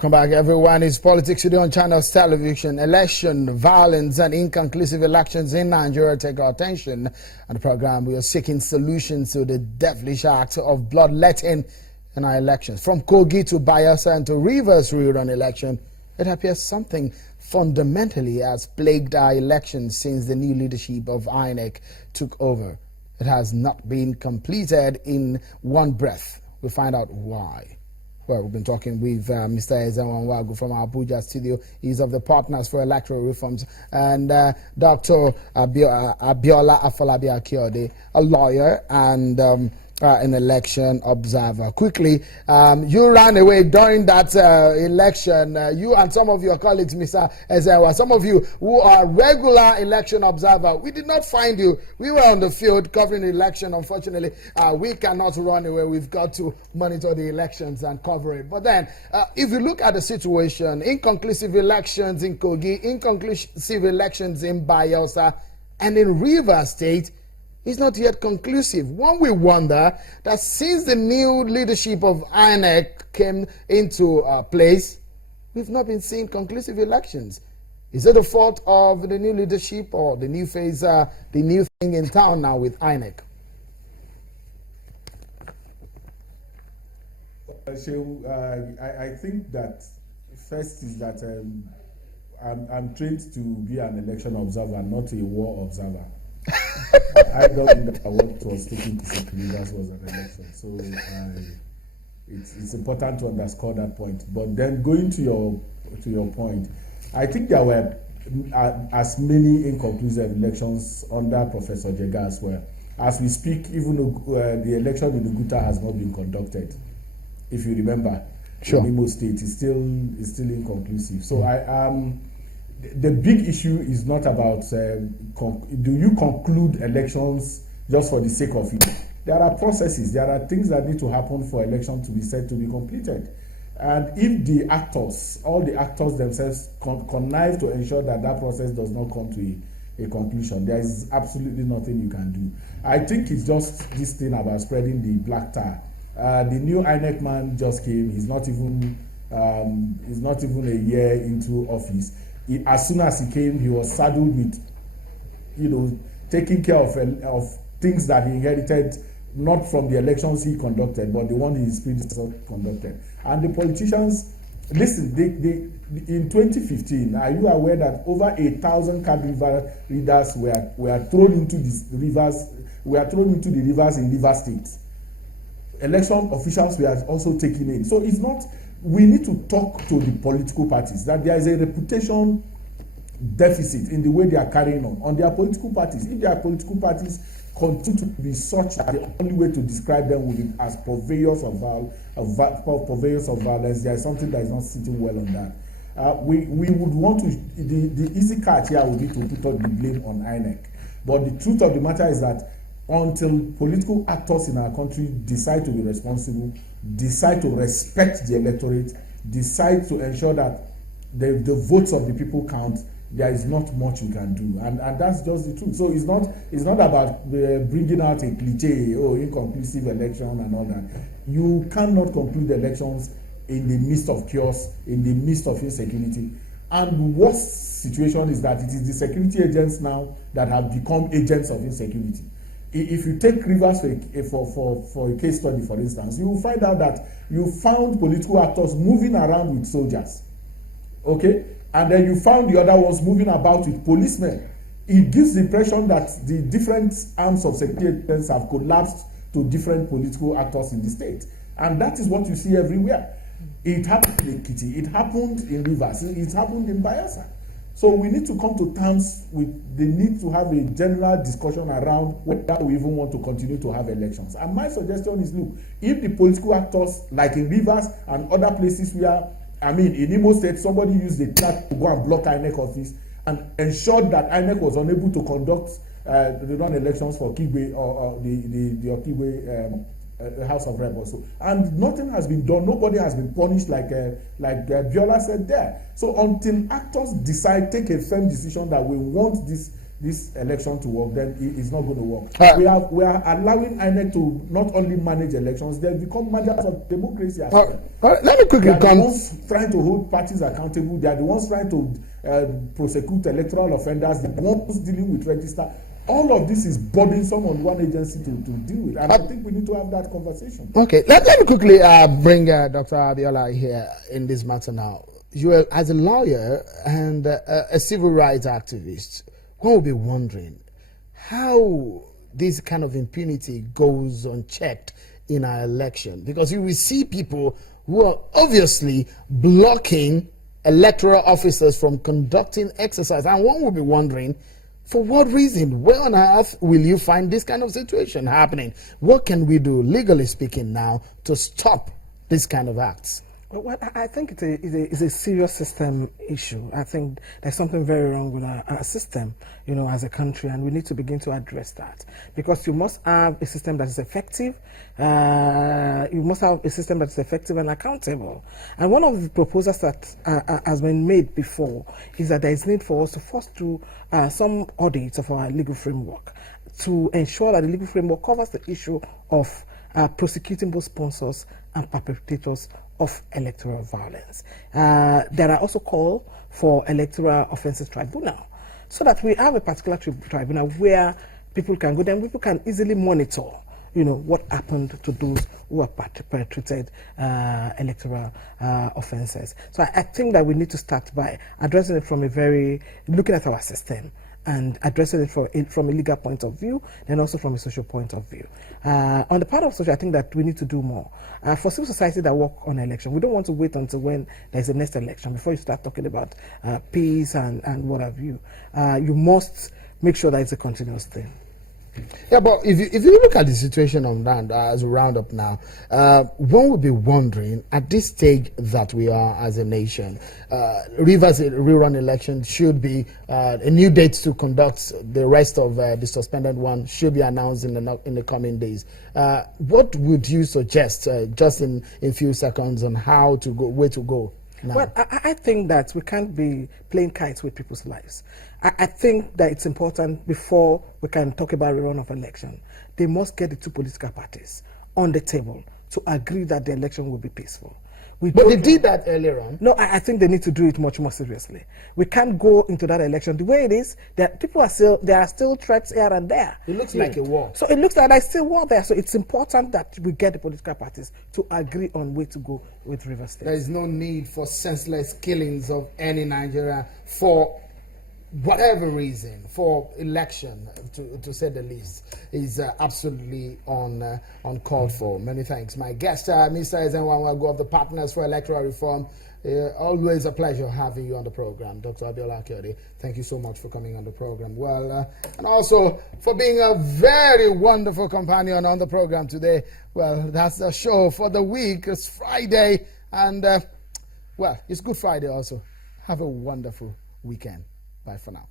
Welcome back, everyone. It's Politics Today on Channels Television. Election, violence, and inconclusive elections in Nigeria take our attention. On the program, we are seeking solutions to the devilish act of bloodletting in our elections. From Kogi to Bayelsa and to Rivers rerun election, it appears something fundamentally has plagued our elections since the new leadership of INEC took over. It has not been completed in one breath. We'll find out why. Well, we've been talking with Mr. Ezenwa Nwagu from our Abuja studio. He's of the Partners for Electoral Reforms, and Dr. Abiola Afolabi Akiode, a lawyer and an election observer. Quickly, you ran away during that election. You and some of your colleagues, Mr. Ezenwa, some of you who are regular election observer, we did not find you. We were on the field covering the election. Unfortunately, we cannot run away. We've got to monitor the elections and cover it. But then, if you look at the situation, inconclusive elections in Kogi, inconclusive elections in Bayelsa, and in Rivers State, is not yet conclusive. One will wonder that since the new leadership of INEC came into place, we've not been seeing conclusive elections. Is it the fault of the new leadership or the new phase, the new thing in town now with INEC? I think that first is that I'm trained to be an election observer, not a war observer. I don't think that what was taking place in Rivers was an election, so it's important to underscore that point. But then going to your point, I think there were as many inconclusive elections under Professor Jega as well. As we speak, even though the election in Uguta has not been conducted, if you remember, sure, in Imo State is still inconclusive. So the big issue is not about do you conclude elections just for the sake of it. There are processes, there are things that need to happen for election to be said to be completed. And if the actors, all the actors themselves connive to ensure that that process does not come to a conclusion, there is absolutely nothing you can do. I think it's just this thing about spreading the black tar. The new INEC man just came. He's not even a year into office. As soon as he came, he was saddled with, taking care of things that he inherited, not from the elections he conducted, but the one his predecessor conducted. And the politicians, listen, in 2015, are you aware that over 1,000 card river readers were thrown into the rivers in Rivers State? Election officials were also taken in. So it's not. We need to talk to the political parties that there is a reputation deficit in the way they are carrying on their political parties. If their political parties continue to be such that the only way to describe them will be as purveyors of violence, there is something that is not sitting well on that. We would want to, the easy catch here would be to put up the blame on INEC. But the truth of the matter is that until political actors in our country decide to be responsible, decide to respect the electorate, decide to ensure that the votes of the people count, there is not much we can do, and that's just the truth. So it's not about bringing out a cliche, inconclusive election and all that. You cannot conclude elections in the midst of chaos, in the midst of insecurity. And worst situation is that it is the security agents now that have become agents of insecurity. If you take Rivers for a case study, for instance, you will find out that you found political actors moving around with soldiers, okay? And then you found the other ones moving about with policemen. It gives the impression that the different arms of security agents have collapsed to different political actors in the state. And that is what you see everywhere. It happened in Ekiti, it happened in Rivers, it happened in Bayelsa. So we need to come to terms with the need to have a general discussion around whether we even want to continue to have elections. And my suggestion is, look, if the political actors, like in Rivers and other places where, in Imo State, somebody used the clerk to go and block INEC office and ensured that INEC was unable to conduct the non-elections for Kigwe or the Okigwe House of Rep also, and nothing has been done. Nobody has been punished, like Biola said there. So until actors decide, take a firm decision that we want this this election to work, then it's not going to work. Right. We are allowing INEC to not only manage elections, they become managers of democracy as well. Let me quickly They are the come. ones trying to hold parties accountable. They are the ones trying to prosecute electoral offenders. The ones dealing with register. All of this is burdensome on one agency to deal with, and I think we need to have that conversation. Okay, let me quickly bring Dr. Abiola here in this matter now. You are, as a lawyer and a civil rights activist, one will be wondering how this kind of impunity goes unchecked in our election, because you will see people who are obviously blocking electoral officers from conducting exercise, and one will be wondering, for what reason? Where on earth will you find this kind of situation happening? What can we do, legally speaking, now to stop this kind of acts? Well, I think it's a serious system issue. I think there's something very wrong with our system, as a country, and we need to begin to address that. Because you must have a system that is effective. You must have a system that is effective and accountable. And one of the proposals that has been made before is that there is need for us to first do some audits of our legal framework to ensure that the legal framework covers the issue of prosecuting both sponsors and perpetrators of electoral violence. There are also calls for electoral offences tribunal, so that we have a particular tribunal where people can go, then people can easily monitor, what happened to those who have perpetrated electoral offences. So I think that we need to start by addressing it from looking at our system and addressing it from a legal point of view, and also from a social point of view. On the part of social, I think that we need to do more. For civil society that work on election, we don't want to wait until when there's a next election before you start talking about peace and what have you. You must make sure that it's a continuous thing. Yeah, but if you look at the situation on that as a roundup now, one would be wondering at this stage that we are as a nation, Rivers rerun election should be a new date to conduct the rest of the suspended one should be announced in the coming days. What would you suggest, just in few seconds, on how to go, where to go now? Well, I think that we can't be playing kites with people's lives. I think that it's important, before we can talk about a run of election, they must get the two political parties on the table to agree that the election will be peaceful. But they did that earlier on. No, I think they need to do it much more seriously. We can't go into that election the way it is. There are still threats here and there. It looks like a war. So it looks like there's still war there. So it's important that we get the political parties to agree on where to go with Rivers State. There is no need for senseless killings of any Nigerian for whatever reason, for election, to say the least, is absolutely uncalled for. Many thanks. My guest, Mr. Ezenwa of the Partners for Electoral Reform. Always a pleasure having you on the program, Dr. Abiola Akeode. Thank you so much for coming on the program. Well, and also for being a very wonderful companion on the program today. Well, that's the show for the week. It's Friday, and well, it's Good Friday also. Have a wonderful weekend. Bye for now.